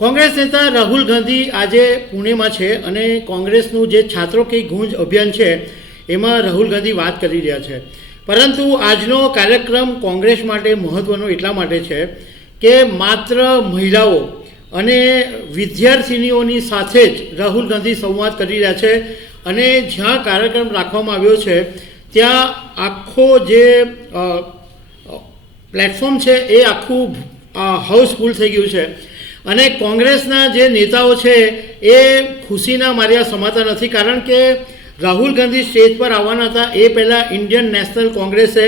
કોંગ્રેસ નેતા રાહુલ ગાંધી આજે પુણેમાં છે અને કોંગ્રેસનું જે છાત્રો કી ગૂંજ અભિયાન છે એમાં રાહુલ ગાંધી વાત કરી રહ્યા છે. પરંતુ આજનો કાર્યક્રમ કોંગ્રેસ માટે મહત્ત્વનો એટલા માટે છે કે માત્ર મહિલાઓ અને વિદ્યાર્થિનીઓની સાથે જ રાહુલ ગાંધી સંવાદ કરી રહ્યા છે અને જ્યાં કાર્યક્રમ રાખવામાં આવ્યો છે ત્યાં આખો જે પ્લેટફોર્મ છે એ આખું હાઉસફુલ થઈ ગયું છે અને કોંગ્રેસના જે નેતાઓ છે એ ખુશીના માર્યા સમાતા નથી. કારણ કે રાહુલ ગાંધી સ્ટેજ પર આવવાના હતા એ પહેલાં ઇન્ડિયન નેશનલ કોંગ્રેસે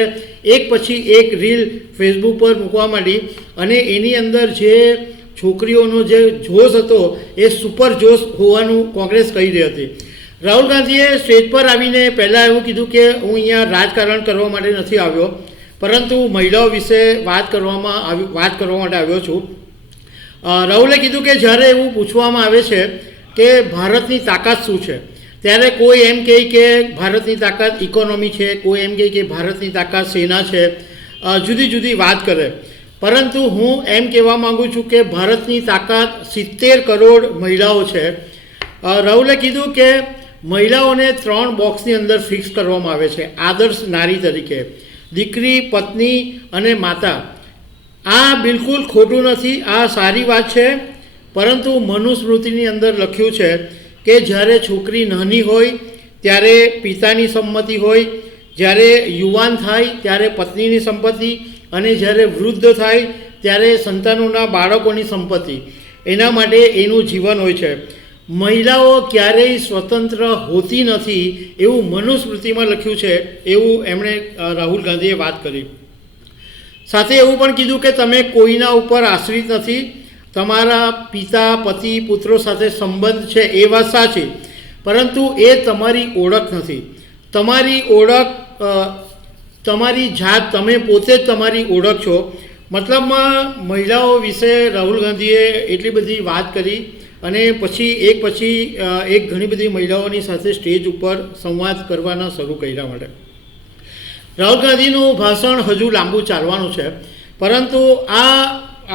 એક પછી એક રીલ ફેસબુક પર મૂકવા માંડી અને એની અંદર જે છોકરીઓનો જે જોશ હતો એ સુપર જોશ હોવાનું કોંગ્રેસ કહી રહી હતી. રાહુલ ગાંધીએ સ્ટેજ પર આવીને પહેલાં એવું કીધું કે હું અહીંયા રાજકારણ કરવા માટે નથી આવ્યો, પરંતુ મહિલાઓ વિશે વાત કરવા માટે આવ્યો છું. રાહુલે કીધું કે જ્યારે એવું પૂછવામાં આવે છે કે ભારતની તાકાત શું છે, ત્યારે કોઈ એમ કહે કે ભારતની તાકાત ઇકોનોમી છે, કોઈ એમ કહે કે ભારતની તાકાત સેના છે, જુદી જુદી વાત કરે. પરંતુ હું એમ કહેવા માગું છું કે ભારતની તાકાત 70 કરોડ મહિલાઓ છે. રાહુલે કીધું કે મહિલાઓને 3 બોક્સની અંદર ફિક્સ કરવામાં આવે છે આદર્શ નારી તરીકે: દીકરી, પત્ની અને માતા. આ બિલકુલ ખોટું નથી, આ સારી વાત છે. પરંતુ મનુસ્મૃતિની અંદર લખ્યું છે કે જ્યારે છોકરી નાની હોય ત્યારે પિતાની સંમતિ હોય, જ્યારે યુવાન થાય ત્યારે પત્નીની સંપત્તિ અને જ્યારે વૃદ્ધ થાય ત્યારે સંતાનોના બાળકોની સંપત્તિ. એના માટે એનું જીવન હોય છે. મહિલાઓ ક્યારેય સ્વતંત્ર હોતી નથી એવું મનુસ્મૃતિમાં લખ્યું છે, એવું એમણે રાહુલ ગાંધીએ વાત કરી. સાથે એવું પણ કીધું કે તમે કોઈના ઉપર આશ્રિત નથી. તમારા પિતા, પતિ, પુત્રો સાથે સંબંધ છે એ વાત સાચી, પરંતુ એ તમારી ઓળખ નથી. તમારી ઓળખ, તમારી જાત, તમે પોતે જ તમારી ઓળખ છો. મતલબમાં મહિલાઓ વિશે રાહુલ ગાંધીએ એટલી બધી વાત કરી અને પછી એક ઘણી બધી મહિલાઓની સાથે સ્ટેજ ઉપર સંવાદ કરવાના શરૂ કર્યા માટે. રાહુલ ગાંધીનું ભાષણ હજુ લાંબુ ચાલવાનું છે, પરંતુ આ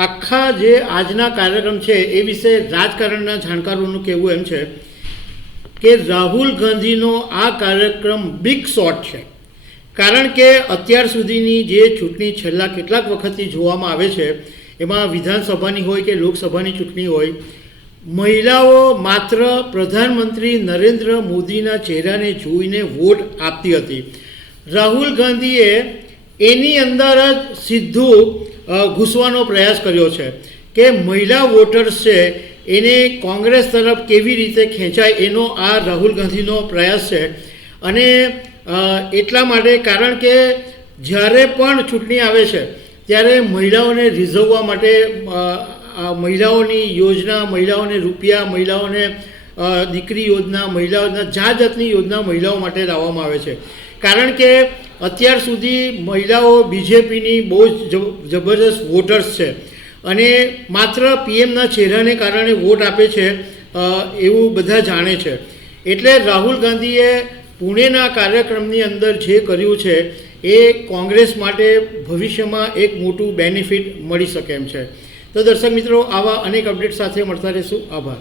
આખા જે આજના કાર્યક્રમ છે એ વિશે રાજકારણના જાણકારોનું કહેવું એમ છે કે રાહુલ ગાંધીનો આ કાર્યક્રમ બિગ શોટ છે. કારણ કે અત્યાર સુધીની જે ચૂંટણી છેલ્લા કેટલાક વખતથી જોવામાં આવે છે, એમાં વિધાનસભાની હોય કે લોકસભાની ચૂંટણી હોય, મહિલાઓ માત્ર પ્રધાનમંત્રી નરેન્દ્ર મોદીના ચહેરાને જોઈને વોટ આપતી હતી. રાહુલ ગાંધીએ એની અંદર જ સીધું ઘૂસવાનો પ્રયાસ કર્યો છે કે મહિલા વોટર્સ છે એને કોંગ્રેસ તરફ કેવી રીતે ખેંચાય, એનો આ રાહુલ ગાંધીનો પ્રયાસ છે. અને એટલા માટે, કારણ કે જ્યારે પણ ચૂંટણી આવે છે ત્યારે મહિલાઓને રીઝવવા માટે મહિલાઓની યોજના, મહિલાઓને રૂપિયા, મહિલાઓને દીકરી યોજના, મહિલાઓના જાતની યોજના મહિલાઓ માટે લાવવામાં આવે છે. કારણ કે અત્યાર સુધી મહિલાઓ બીજેપીની બહુ જ જબરદસ્ત વોટર્સ છે અને માત્ર પીએમના ચહેરાને કારણે વોટ આપે છે એવું બધા જાણે છે. એટલે રાહુલ ગાંધીએ પુણેના કાર્યક્રમની અંદર જે કર્યું છે એ કોંગ્રેસ માટે ભવિષ્યમાં એક મોટું બેનિફિટ મળી શકે એમ છે. તો દર્શક મિત્રો, આવા અનેક અપડેટ સાથે મળતા રહીશું. આભાર.